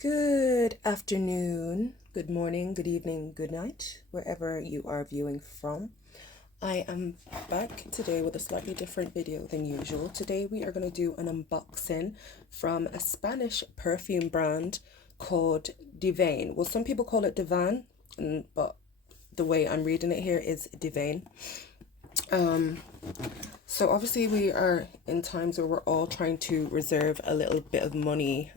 Good afternoon, good morning, good evening, good night, wherever you are viewing from. I am back today with a slightly different video than usual. Today we are going to do an unboxing from a Spanish perfume brand called Divain. Well, some people call it Divain, but the way I'm reading it here is Divain. So obviously we are in times where we're all trying to reserve a little bit of money,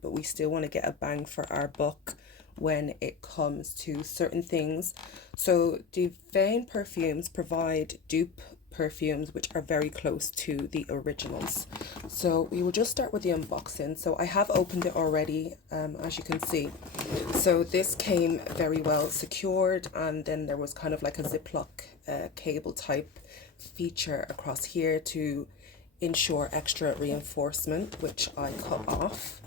but we still want to get a bang for our buck when it comes to certain things. So Divain perfumes provide dupe perfumes which are very close to the originals. So we will just start with the unboxing. So I have opened it already, as you can see. So this came very well secured, and then there was kind of like a Ziploc cable type feature across here to ensure extra reinforcement, which I cut off.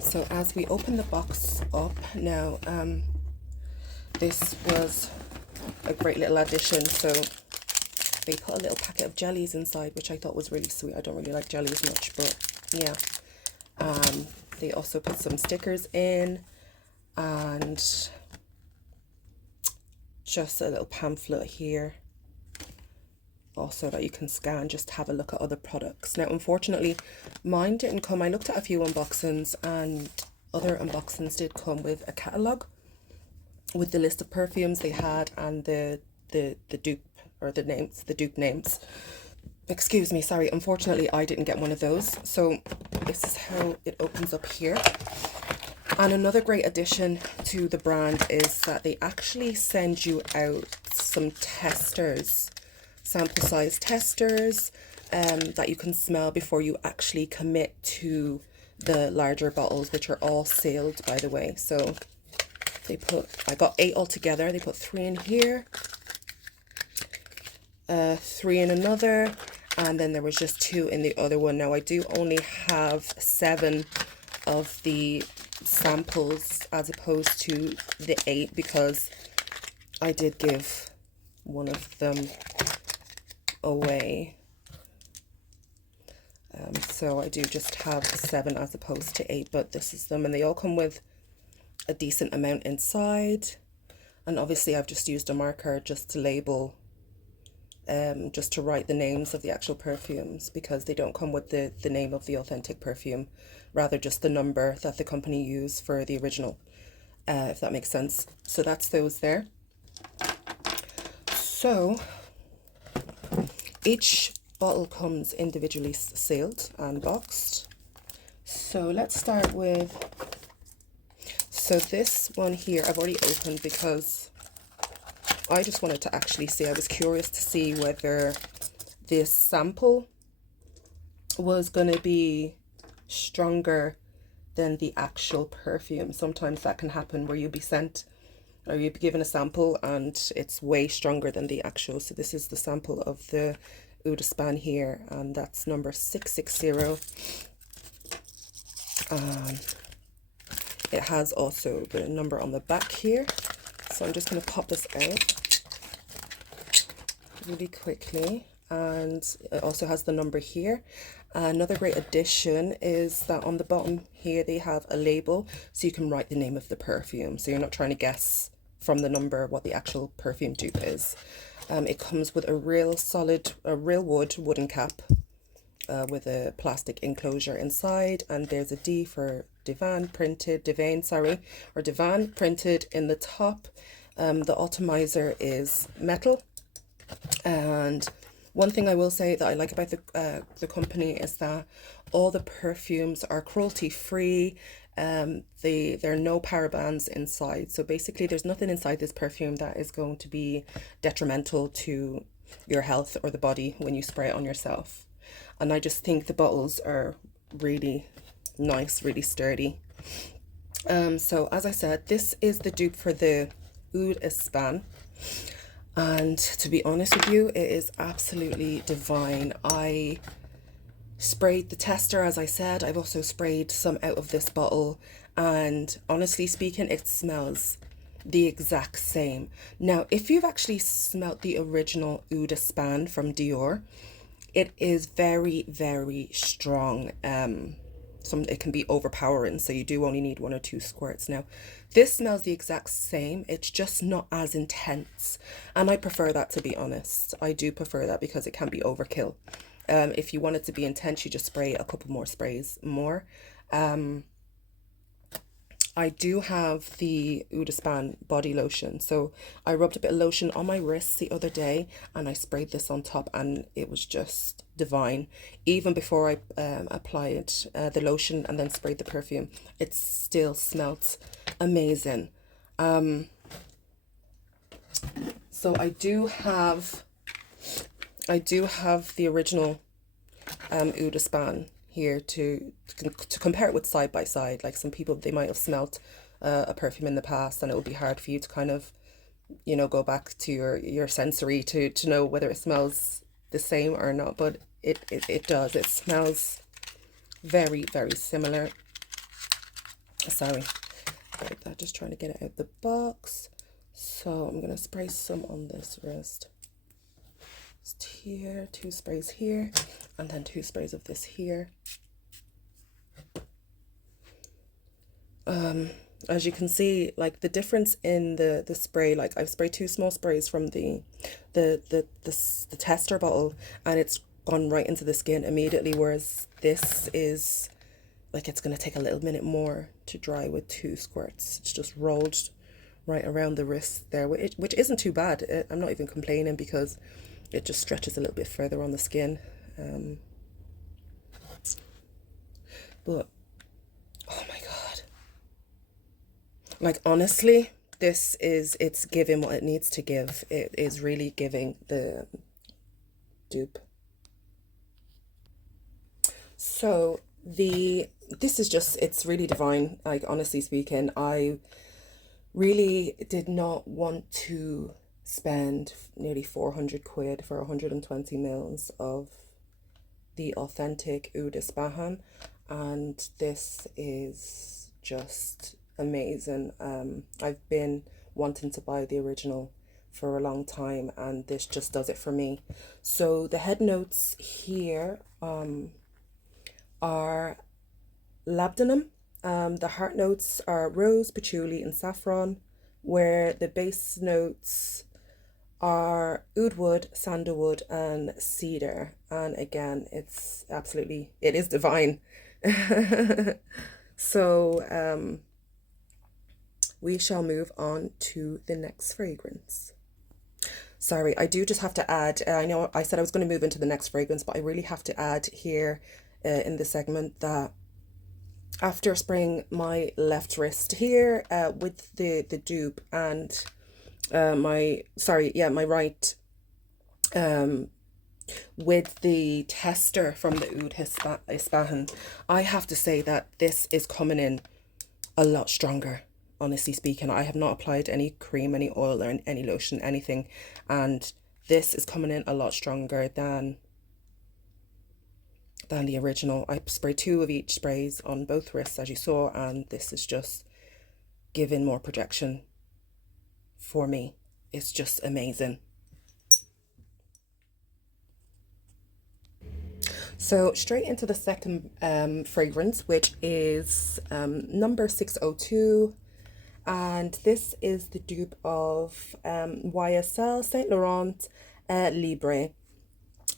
So as we open the box up now, this was a great little addition. So they put a little packet of jellies inside, which I thought was really sweet. I don't really like jellies much, but yeah. They also put some stickers in and just a little pamphlet here also that you can scan just to have a look at other products. Now, unfortunately, mine didn't come. I looked at a few unboxings, and other unboxings did come with a catalogue with the list of perfumes they had and the dupe, or the names, the dupe names. Excuse me, sorry. Unfortunately, I didn't get one of those. So this is how it opens up here. And another great addition to the brand is that they actually send you out some testers, sample size testers, that you can smell before you actually commit to the larger bottles, which are all sealed, by the way. So I got 8 altogether. They put 3 in here, 3 in another, and then there was just 2 in the other one. Now I do only have 7 of the samples as opposed to the 8 because I did give one of them away. So I do just have 7 as opposed to 8, but this is them, and they all come with a decent amount inside. And obviously I've just used a marker just to label, just to write the names of the actual perfumes, because they don't come with the name of the authentic perfume, rather just the number that the company used for the original, if that makes sense. So that's those there. So each bottle comes individually sealed and boxed. So let's start with, so this one here I've already opened because I just wanted to actually see, I was curious to see whether this sample was going to be stronger than the actual perfume. Sometimes that can happen where you'll be sent, or you'll be given a sample and it's way stronger than the actual. So this is the sample of the Eau de Span here, and that's number 660. It has also the number on the back here. So I'm just going to pop this out really quickly, and it also has the number here. Another great addition is that on the bottom here they have a label, so you can write the name of the perfume, so you're not trying to guess from the number what the actual perfume dupe is. It comes with a real wood wooden cap with a plastic enclosure inside, and there's a D for Divain printed in the top. The atomizer is metal, and one thing I will say that I like about the company is that all the perfumes are cruelty free. There are no parabens inside, so basically there's nothing inside this perfume that is going to be detrimental to your health or the body when you spray it on yourself. And I just think the bottles are really nice, really sturdy. So as I said, this is the dupe for the Eau de Span, and to be honest with you, it is absolutely divine. I sprayed the tester, as I said. I've also sprayed some out of this bottle, and honestly speaking, it smells the exact same. Now, if you've actually smelt the original Eau de Span from Dior, it is very, very strong. it can be overpowering, so you do only need 1 or 2 squirts. Now this smells the exact same, it's just not as intense, and I prefer that, to be honest. I do prefer that because it can be overkill. If you want it to be intense, you just spray a couple more sprays more. I do have the Eau de Span body lotion. So I rubbed a bit of lotion on my wrists the other day and I sprayed this on top, and it was just divine. Even before I applied the lotion and then sprayed the perfume, it still smelt amazing. So I do have the original Eau de Span here to compare it with side by side. Like, some people, they might have smelt a perfume in the past, and it would be hard for you to kind of, you know, go back to your sensory to know whether it smells the same or not. But it does. It smells very, very similar. Sorry about that, just trying to get it out the box. So I'm gonna spray some on this wrist. Just here, 2 sprays here, and then 2 sprays of this here. As you can see, like, the difference in the spray, like, I've sprayed 2 small sprays from the tester bottle, and it's gone right into the skin immediately, whereas this is like, it's gonna take a little minute more to dry with 2 squirts. It's just rolled right around the wrist there, which isn't too bad. I'm not even complaining, because it just stretches a little bit further on the skin. But oh my god, like, honestly, it's giving what it needs to give. It is really giving the dupe. So this is just, it's really divine. Like, honestly speaking, I really did not want to spend nearly 400 quid for 120 mils of the authentic Eau de Span, and this is just amazing. I've been wanting to buy the original for a long time, and this just does it for me. So the head notes here are labdanum. The heart notes are rose, patchouli, and saffron, where the base notes are oud wood, sandalwood, and cedar. And again, it is divine. So we shall move on to the next fragrance. Sorry, I do just have to add, I know I said I was going to move into the next fragrance, but I really have to add here in the segment that after spraying my left wrist here with the dupe, and my right with the tester from the Oud Ispahan, I have to say that this is coming in a lot stronger. Honestly speaking, I have not applied any cream, any oil, or any lotion, anything, and this is coming in a lot stronger than the original. I sprayed 2 of each sprays on both wrists, as you saw, and this is just giving more projection for me. It's just amazing. So straight into the second fragrance, which is number 602, and this is the dupe of YSL Saint Laurent Libre.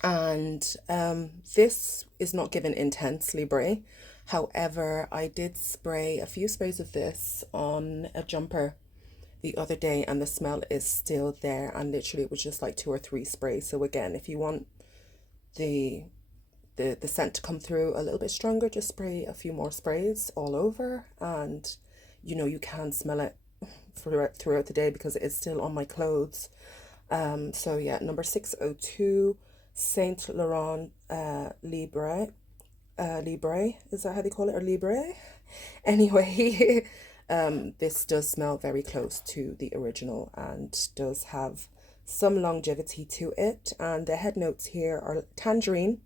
And this is not given intense Libre. However, I did spray a few sprays of this on a jumper the other day, and the smell is still there, and literally it was just like 2 or 3 sprays. So again, if you want the scent to come through a little bit stronger, just spray a few more sprays all over, and you know, you can smell it throughout the day because it is still on my clothes. So yeah, number 602, Saint Laurent Libre. Libre, is that how they call it, or Libre? Anyway, this does smell very close to the original and does have some longevity to it. And the head notes here are tangerine,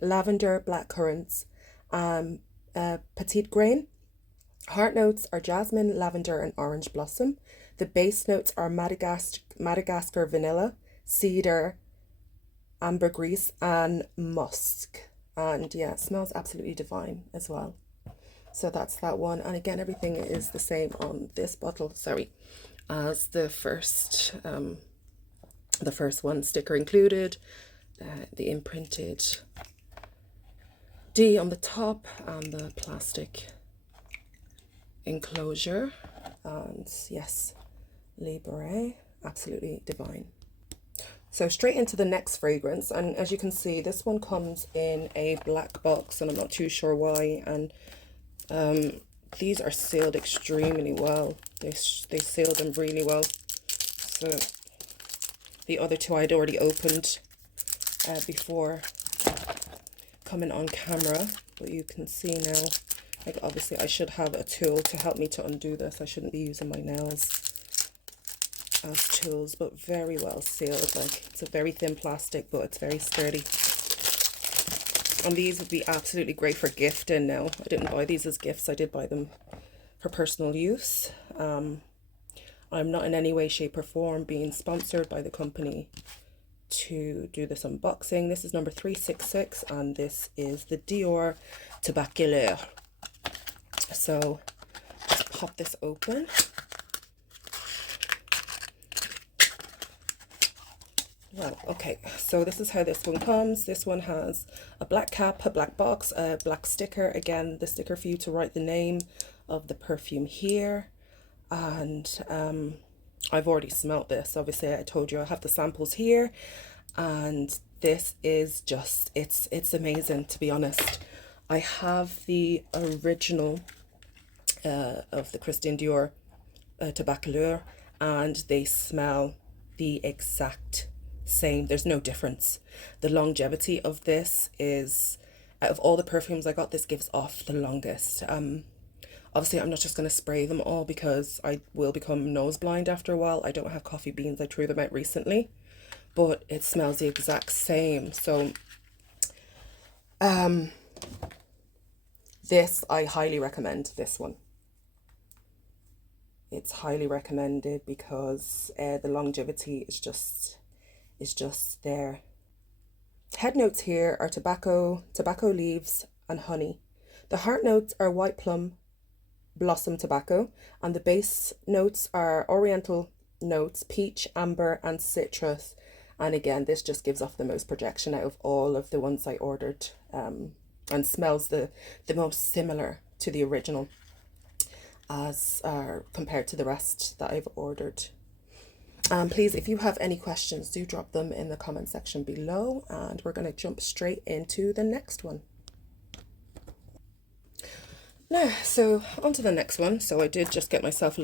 lavender, black currants, petite grain. Heart notes are jasmine, lavender, and orange blossom. The base notes are Madagascar vanilla, cedar, ambergris, and musk. And yeah, it smells absolutely divine as well. So that's that one. And again, everything is the same on this bottle, sorry, as the first one, sticker included, the imprinted D on the top and the plastic enclosure. And yes, Libre, absolutely divine. So straight into the next fragrance, and as you can see, this one comes in a black box, and I'm not too sure why. And these are sealed extremely well. They sealed them really well. So the other two I'd already opened before coming on camera, but you can see now, like, obviously I should have a tool to help me to undo this. I shouldn't be using my nails as tools, but very well sealed. Like, it's a very thin plastic, but it's very sturdy. And these would be absolutely great for gifting now. I didn't buy these as gifts, I did buy them for personal use. I'm not in any way, shape or form being sponsored by the company to do this unboxing. This is number 366, and this is the Dior Tabacaleur. So let's pop this open. Well, okay, so this is how this one comes. This one has a black cap, a black box, a black sticker. Again, the sticker for you to write the name of the perfume here. And I've already smelt this. Obviously, I told you I have the samples here. And this is just, it's amazing, to be honest. I have the original of the Christian Dior Tabacaleur, and they smell the exact same. There's no difference. The longevity of this is, out of all the perfumes I got, this gives off the longest. Obviously I'm not just going to spray them all because I will become nose blind after a while. I don't have coffee beans, I threw them out recently, but it smells the exact same. So this, I highly recommend this one. It's highly recommended because the longevity is just there. Head notes here are tobacco leaves and honey. The heart notes are white plum, blossom tobacco, and the base notes are oriental notes, peach, amber and citrus. And again, this just gives off the most projection out of all of the ones I ordered, and smells the most similar to the original as compared to the rest that I've ordered. Please, if you have any questions, do drop them in the comment section below, and we're going to jump straight into the next one. Now, so on to the next one. So I did just get myself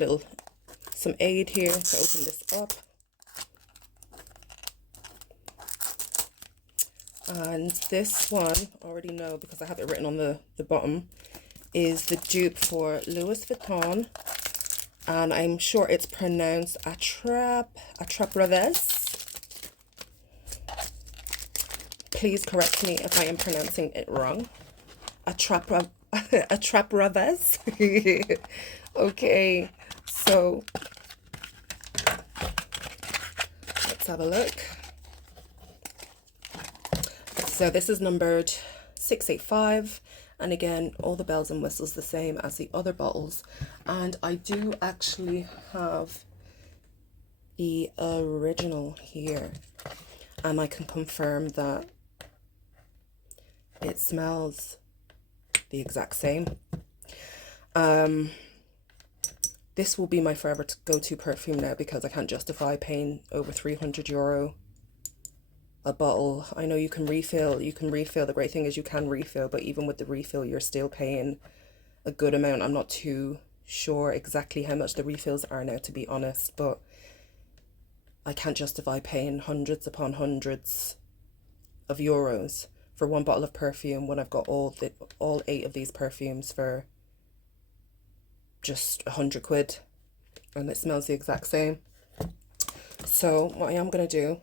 some aid here to open this up. And this one, I already know because I have it written on the bottom, is the dupe for Louis Vuitton. And I'm sure it's pronounced Attrape-Revez. Please correct me if I am pronouncing it wrong. Attrape-Revez. Okay, so let's have a look. So this is numbered 685. And again, all the bells and whistles the same as the other bottles. And I do actually have the original here. And I can confirm that it smells the exact same. This will be my forever go-to perfume now because I can't justify paying over €300 a bottle. I know you can refill. The great thing is you can refill, but even with the refill, you're still paying a good amount. I'm not too sure exactly how much the refills are now, to be honest, but I can't justify paying hundreds upon hundreds of euros for one bottle of perfume when I've got all 8 of these perfumes for just 100 quid, and it smells the exact same. So what I am going to do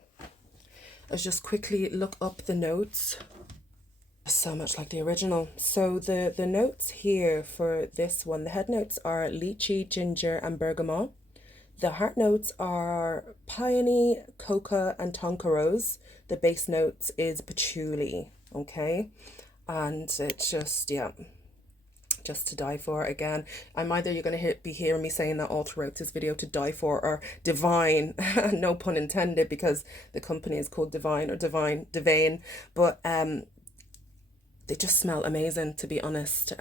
is just quickly look up the notes. So much like the original. So the notes here for this one, the head notes are lychee, ginger and bergamot. The heart notes are peony, coca and tonka rose. The base notes is patchouli. Okay, and it's just, yeah, just to die for. Again, I'm either you're going to be hearing me saying that all throughout this video, to die for, or Divain, no pun intended, because the company is called Divain, or Divain, but they just smell amazing, to be honest.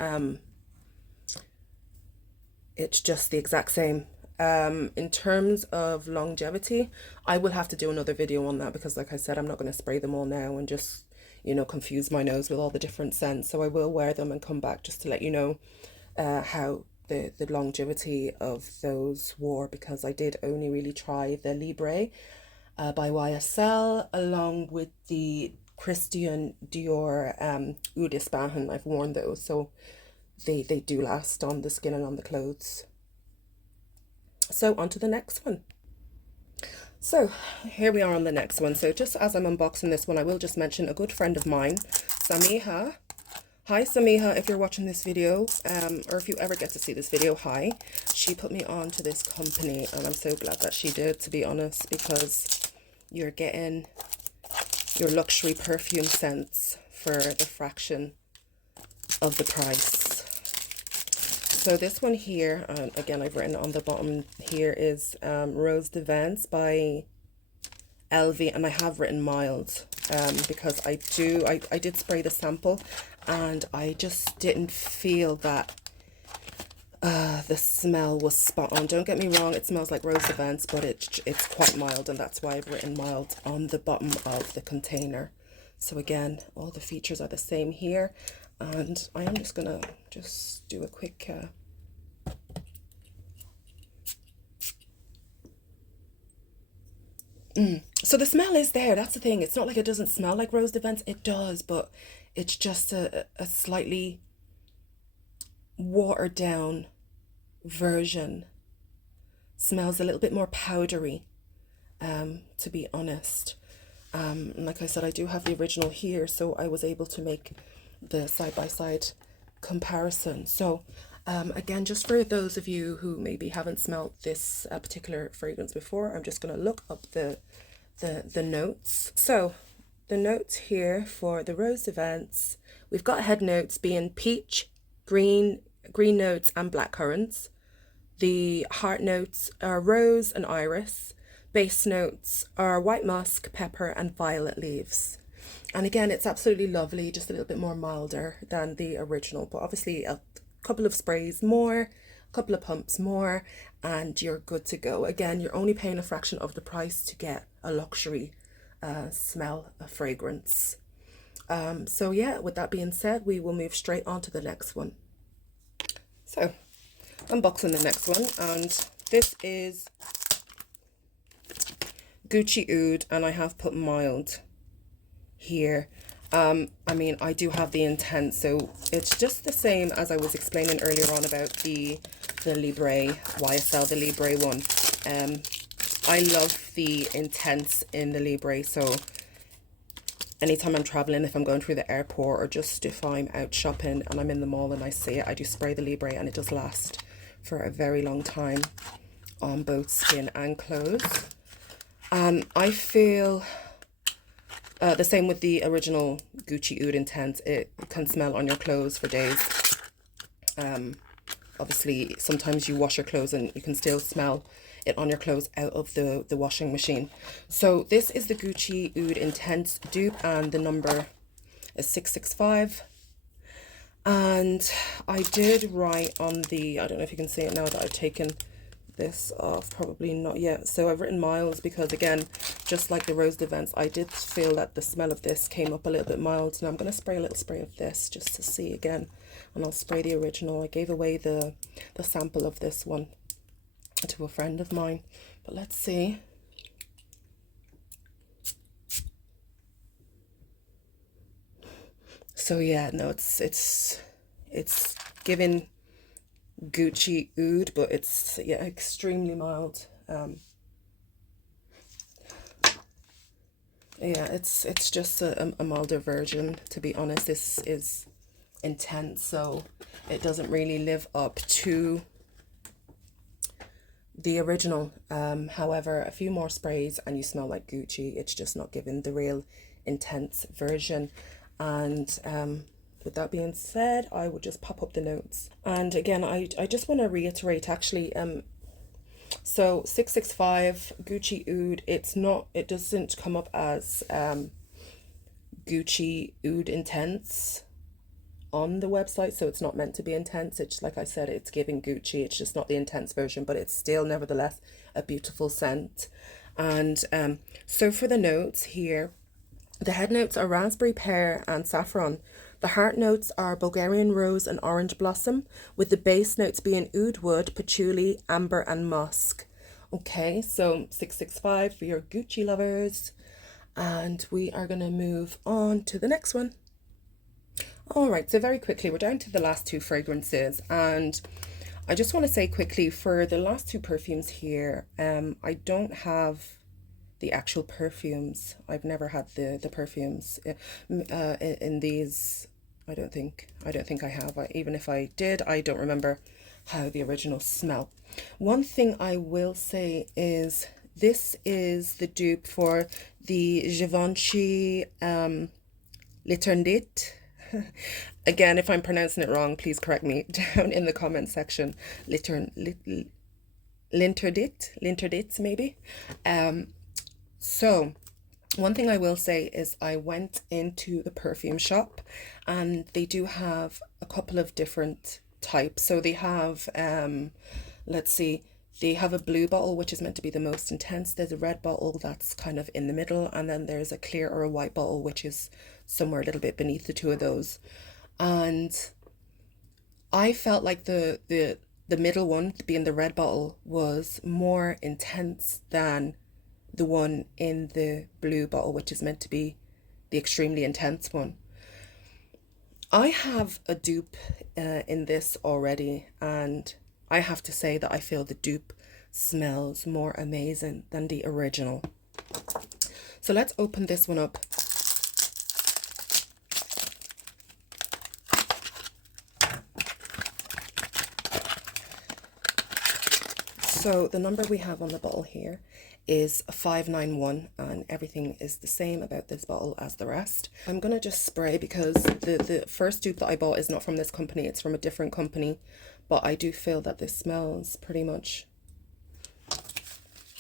It's just the exact same. In terms of longevity, I will have to do another video on that, because like I said, I'm not going to spray them all now and just, you know, confuse my nose with all the different scents. So I will wear them and come back just to let you know how the longevity of those wore, because I did only really try the Libre by YSL along with the Christian Dior Eau d'Espagne. I've worn those, so they do last on the skin and on the clothes. So on to the next one. So here we are on the next one. So just as I'm unboxing this one, I will just mention a good friend of mine, Samiha. Hi Samiha, if you're watching this video, or if you ever get to see this video, hi. She put me on to this company, and I'm so glad that she did, to be honest, because you're getting your luxury perfume scents for the fraction of the price. So this one here, again, I've written on the bottom here, is Rose Divain by LV, and I have written mild because I did spray the sample, and I just didn't feel that the smell was spot on. Don't get me wrong, it smells like Rose Divain, but it's quite mild, and that's why I've written mild on the bottom of the container. So again, all the features are the same here. And I am just gonna do a quick So the smell is there. That's the thing. It's not like it doesn't smell like Rose Divain. It does, but it's just a slightly watered down version. Smells a little bit more powdery, to be honest. Like I said, I do have the original here, so I was able to make the side-by-side comparison. So again, just for those of you who maybe haven't smelled this particular fragrance before, I'm just going to look up the notes. So the notes here for the Rose Divain, we've got head notes being peach, green notes and black currants. The heart notes are rose and iris. Base notes are white musk, pepper and violet leaves. And again, it's absolutely lovely, just a little bit more milder than the original, but obviously a couple of sprays more, a couple of pumps more, and you're good to go. Again, you're only paying a fraction of the price to get a luxury smell, a fragrance. So yeah, with that being said, we will move straight on to the next one. So, unboxing the next one, and this is Gucci Oud, and I have put mild here. I mean, I do have the intense, so it's just the same as I was explaining earlier on about the Libre YSL, the Libre one. I love the intense in the Libre, so anytime I'm traveling, if I'm going through the airport, or just if I'm out shopping and I'm in the mall and I see it, I do spray the Libre, and it does last for a very long time on both skin and clothes. I feel the same with the original Gucci Oud Intense. It can smell on your clothes for days. Obviously, sometimes you wash your clothes and you can still smell it on your clothes out of the washing machine. So this is the Gucci Oud Intense dupe, and the number is 665. And I did write on the, I don't know if you can see it now that I've taken this off, probably not yet. So I've written mild because, again, just like the Rose Divain, I did feel that the smell of this came up a little bit mild. So I'm going to spray a little spray of this just to see again, and I'll spray the original. I gave away the sample of this one to a friend of mine, but let's see. So yeah, no, it's giving Gucci Oud, but it's, yeah, extremely mild. Yeah, it's just a milder version, to be honest. This is intense, so it doesn't really live up to the original. However, a few more sprays and you smell like Gucci. It's just not giving the real intense version. And with that being said, I would just pop up the notes. And again, I just want to reiterate actually, so 665 Gucci Oud, it doesn't come up as Gucci Oud Intense on the website, so it's not meant to be intense. It's like I said, it's giving Gucci, it's just not the intense version, but it's still nevertheless a beautiful scent. And so for the notes here, the head notes are raspberry, pear and saffron. The heart notes are Bulgarian rose and orange blossom, with the base notes being oud wood, patchouli, amber and musk. Okay, so 665 for your Gucci lovers. And we are going to move on to the next one. All right, so very quickly, we're down to the last two fragrances. And I just want to say quickly, for the last two perfumes here, I don't have the actual perfumes. I've never had the perfumes in these. I don't think I have. Even if I did, I don't remember how the originals smell. One thing I will say is this is the dupe for the Givenchy L'Eternit. Again, if I'm pronouncing it wrong, please correct me down in the comment section. L'Interdit maybe. So one thing I will say is I went into the perfume shop and they do have a couple of different types. So they have, let's see, they have a blue bottle, which is meant to be the most intense. There's a red bottle that's kind of in the middle. And then there's a clear or a white bottle, which is somewhere a little bit beneath the two of those. And I felt like the middle one, being the red bottle, was more intense than the one in the blue bottle, which is meant to be the extremely intense one. I have a dupe in this already, and I have to say that I feel the dupe smells more amazing than the original. So let's open this one up. So the number we have on the bottle here is 591, and everything is the same about this bottle as the rest. I'm gonna just spray because the first dupe that I bought is not from this company, it's from a different company, but I do feel that this smells pretty much,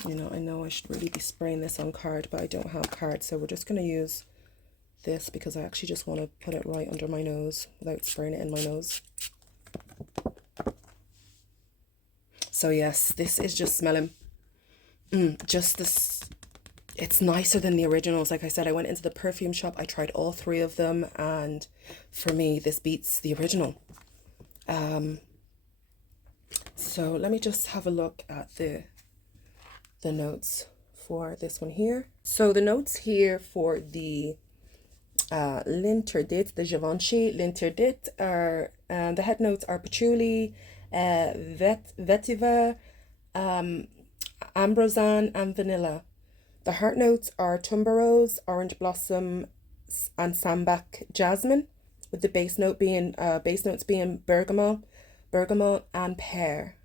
you know, I know I should really be spraying this on card, but I don't have card, so we're just gonna use this because I actually just want to put it right under my nose without spraying it in my nose. So yes, this is just smelling just this. It's nicer than the originals. Like I said, I went into the perfume shop, I tried all three of them, and for me this beats the original. So let me just have a look at the notes for this one here. So the notes here for the L'Interdit, the Givenchy L'Interdit, are the head notes are patchouli, vetiver, ambrosan and vanilla. The heart notes are tuberose, orange blossom and sambac jasmine, with the base notes being bergamot and pear.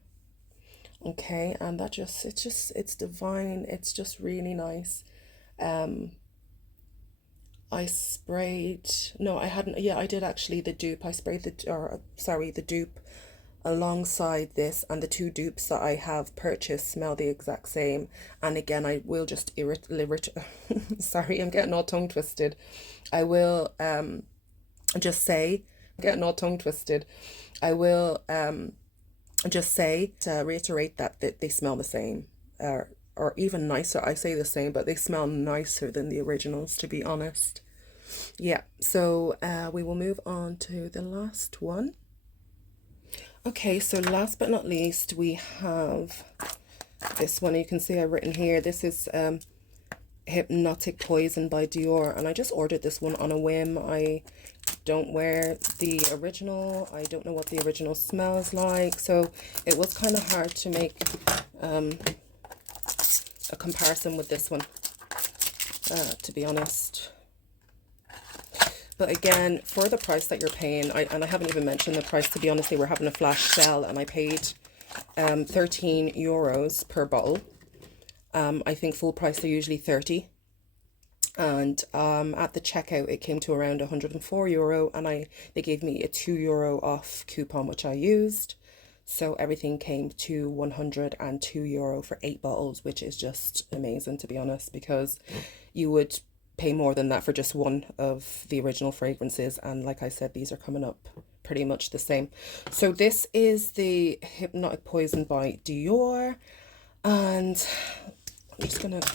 Okay, and that it's divine. It's just really nice. I sprayed, no, I hadn't, yeah, I did actually the dupe. I sprayed the dupe alongside this, and the two dupes that I have purchased smell the exact same. And again, I will just sorry, I'm getting all tongue twisted. I will just say, getting all tongue twisted. I will just say to reiterate that they smell the same, or even nicer. I say the same, but they smell nicer than the originals, to be honest. Yeah, so we will move on to the last one. Okay, so last but not least, we have this one. You can see I've written here, this is Hypnotic Poison by Dior, and I just ordered this one on a whim. I don't wear the original. I don't know what the original smells like, so it was kind of hard to make a comparison with this one, to be honest. But again, for the price that you're paying, and I haven't even mentioned the price, to be honest, they were having a flash sale and I paid 13 euros per bottle. I think full price they're usually 30. And at the checkout it came to around €104, and they gave me a €2 off coupon which I used. So everything came to €102 for 8 bottles, which is just amazing, to be honest, because you would pay more than that for just one of the original fragrances. And like I said, these are coming up pretty much the same. So this is the Hypnotic Poison by Dior. And I'm just going to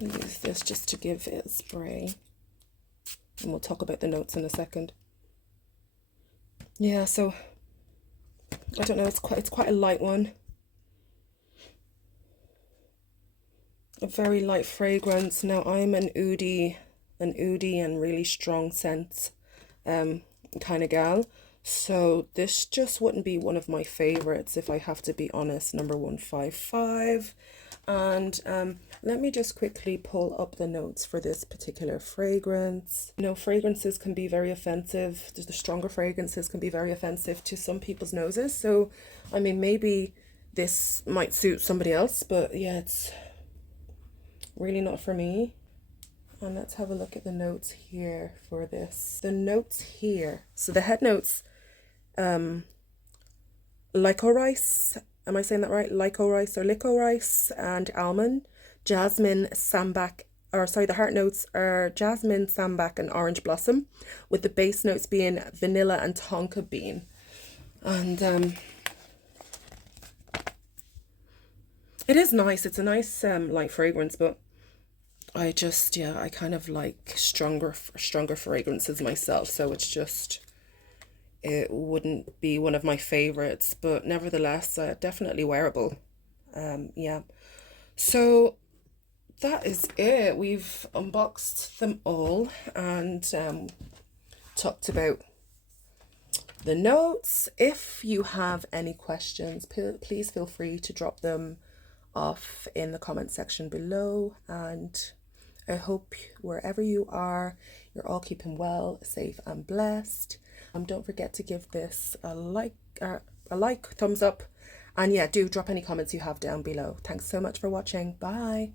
use this just to give it a spray. And we'll talk about the notes in a second. Yeah, so I don't know, it's quite a light one. A very light fragrance. Now I'm an oudie and really strong scent kind of gal. So this just wouldn't be one of my favorites, if I have to be honest. Number 155. And let me just quickly pull up the notes for this particular fragrance. You know, fragrances can be very offensive. The stronger fragrances can be very offensive to some people's noses. So, I mean, maybe this might suit somebody else, but yeah, it's really not for me. And let's have a look at the notes here for this. The notes here. So the head notes, licorice. Am I saying that right? Licorice or licorice and almond, jasmine, sambac, or sorry, the heart notes are jasmine, sambac, and orange blossom, with the base notes being vanilla and tonka bean. And it is nice. It's a nice light fragrance, but I just, yeah, I kind of like stronger fragrances myself. So it's just, it wouldn't be one of my favorites, but nevertheless, definitely wearable. Yeah. So that is it. We've unboxed them all and talked about the notes. If you have any questions, please feel free to drop them off in the comment section below. And I hope wherever you are, you're all keeping well, safe, and blessed. Don't forget to give this a like, thumbs up, and yeah, do drop any comments you have down below. Thanks so much for watching. Bye.